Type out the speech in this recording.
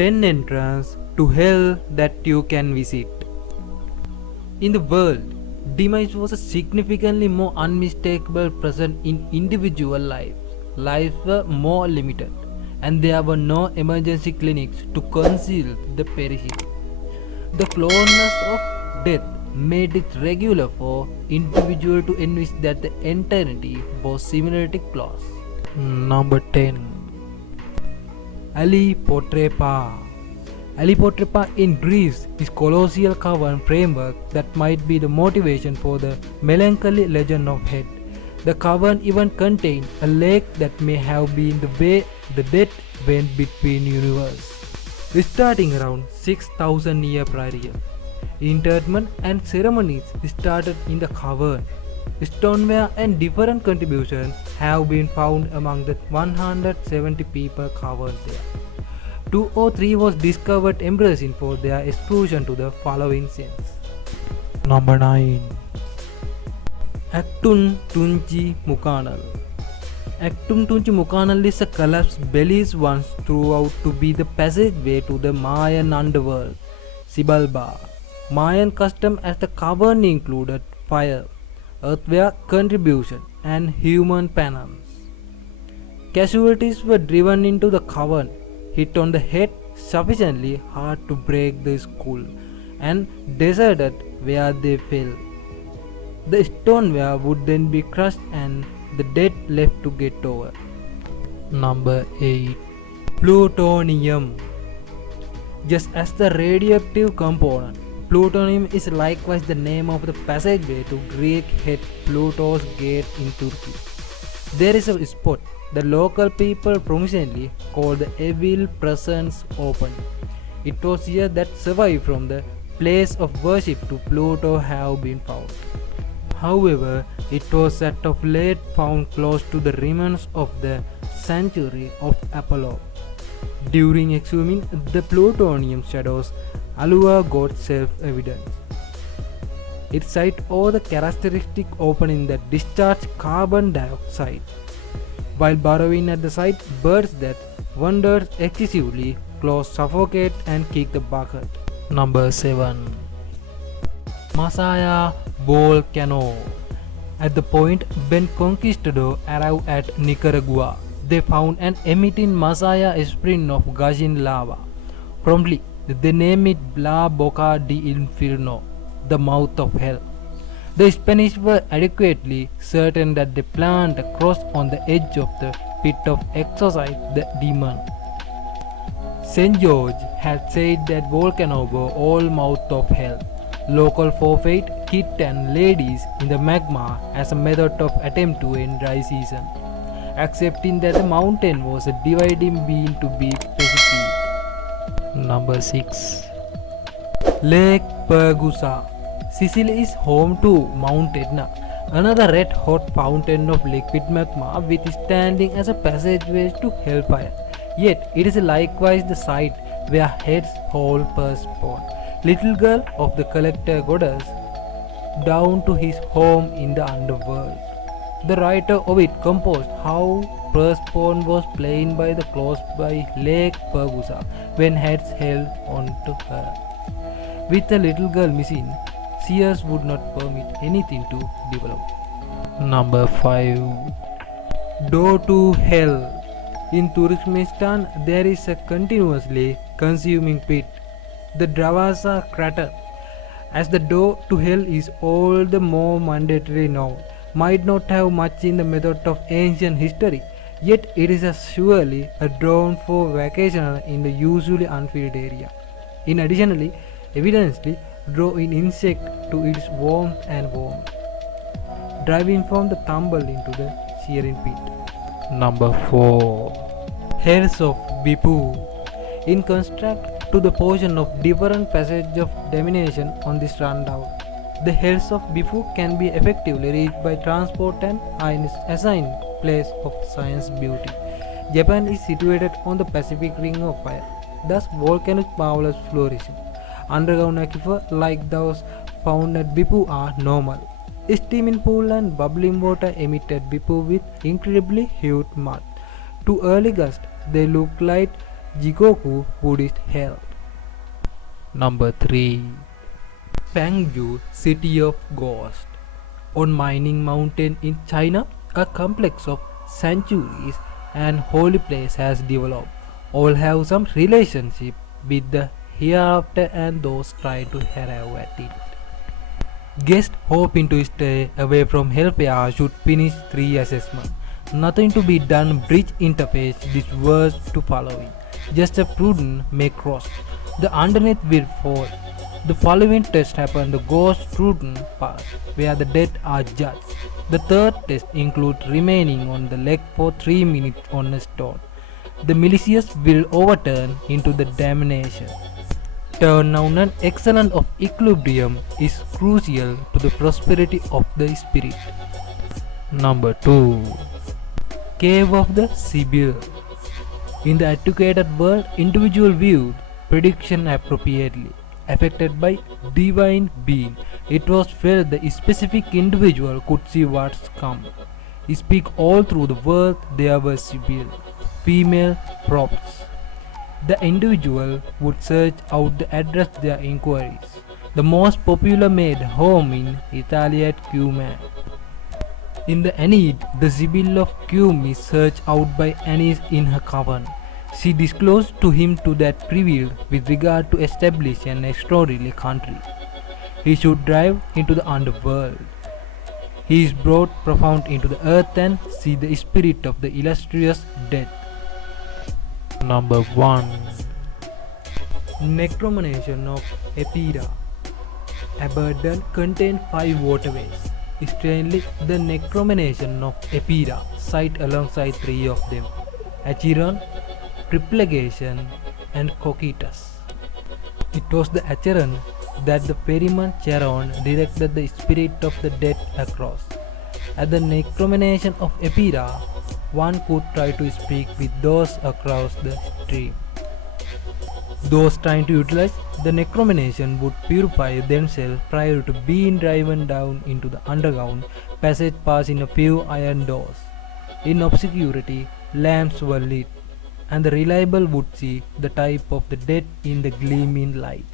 10 entrances to hell that you can visit. In the world, demise was a significantly more unmistakable presence in individual lives. Lives were more limited, and there were no emergency clinics to conceal the perishing. The closeness of death made it regular for individuals to envisage that the eternity was similarly close. Number 10. Ali Potrepa. Ali Potrepa in Greece is colossal cavern framework that might be the motivation for the melancholy legend of Head. The cavern even contained a lake that may have been the way the dead went between universes. Starting around 6000 years prior, interment and ceremonies started in the cavern. Stoneware and different contributions have been found among the 170 people covered there. 2 or 3 was discovered embracing for their exclusion to the following sins. Number 9. Actum Tunci Mukanal. Actum Tunci Mukanal is a collapsed believed once throughout to be the passageway to the Mayan underworld, Xibalba. Mayan custom as the cavern included fire, earthware contribution, and human penance. Casualties were driven into the cavern, hit on the head sufficiently hard to break the skull, and deserted where they fell. The stoneware would then be crushed and the dead left to get over. Number 8. Plutonium. Just as the radioactive component, plutonium is likewise the name of the passageway to Greek head Pluto's gate in Turkey. There is a spot the local people prominently call the Evil Presence Open. It was here that survived from the place of worship to Pluto have been found. However, it was at of late found close to the remains of the sanctuary of Apollo. During exhuming the plutonium shadows, Alua got self-evidence. It cite all the characteristic opening that discharge carbon dioxide. While burrowing at the site, birds that wandered excessively close suffocate and kick the bucket. Number 7. Masaya Volcano. At the point when conquistadors arrived at Nicaragua, they found an emitting Masaya spring of gushing lava. Promptly, they named it La Boca de Inferno, the mouth of hell. The Spanish were adequately certain that they planted a cross on the edge of the pit to exorcise the demon. St. George had said that volcano were all mouth of hell. Local forfeit kids and ladies in the magma as a method of attempt to end dry season, accepting that the mountain was a dividing being to be pacified. Number 6. Lake Pergusa. Sicily is home to Mount Etna, another red-hot fountain of liquid magma withstanding as a passageway to hellfire. Yet it is likewise the site where Head's whole firstborn, little girl of the collector goddess, down to his home in the underworld. The writer of it composed how firstborn was playing by the close by Lake Pergusa when Heads held on to her. With the little girl missing, Sears would not permit anything to develop. Number 5. Door to Hell. In Turkmenistan, there is a continuously consuming pit, the Dravasa crater. As the door to hell is all the more mandatory now, might not have much in the method of ancient history, yet it is surely a drawn for vacationer in the usually unfilled area. In additionally, evidently draw in insect to its warmth and warmth, driving from the tumble into the searing pit. Number 4. Hells of Bipu. In construct to the portion of different passage of domination on this rundown, the Hells of Bifu can be effectively reached by transport and assigned place of science beauty. Japan is situated on the Pacific Ring of Fire, thus volcanic marvelous flourishing. Underground aquifer like those found at Bipu are normal. Steaming pool and bubbling water emit at Bipu with incredibly huge mud. To early gusts, they look like Jigoku Buddhist Hell. Number 3. Fangzhou City of Ghosts. On Mining Mountain in China, a complex of sanctuaries and holy place has developed. All have some relationship with the hereafter and those trying to arrive at it. Guests hoping to stay away from hellfire should finish 3 assessments. Nothing to be done, bridge interface this verse to following. Just a prudent may cross. The underneath will fall. The following test happen the ghost prudent pass, where the dead are judged. The third test includes remaining on the leg for 3 minutes on a stone. The malicious will overturn into the damnation. Turn down an excellence of equilibrium is crucial to the prosperity of the spirit. Number 2. Cave of the Sibyl. In the educated world, individual viewed prediction appropriately, affected by divine being. It was felt the specific individual could see what's come. Speak all through the world there were Sibyl, female prophets. The individual would search out to address their inquiries. The most popular made home in Italy at Cumae. In the Aeneid, the Sibyl of Cume is searched out by Aeneas in her coven. She disclosed to him to that prevailed with regard to establish an extraordinary country. He should drive into the underworld. He is brought profound into the earth and see the spirit of the illustrious dead. Number 1. Necromanation of Epira. Abaddon contained 5 waterways. Strangely, the necromanation of Epira cite alongside 3 of them: Acheron, Triplegation, and Cocytus. It was the Acheron that the ferryman Charon directed the spirit of the dead across. At the necromanation of Epira, one could try to speak with those across the stream. Those trying to utilize the necromanation would purify themselves prior to being driven down into the underground passage passing a few iron doors. In obscurity, lamps were lit, and the reliable would see the type of the dead in the gleaming light.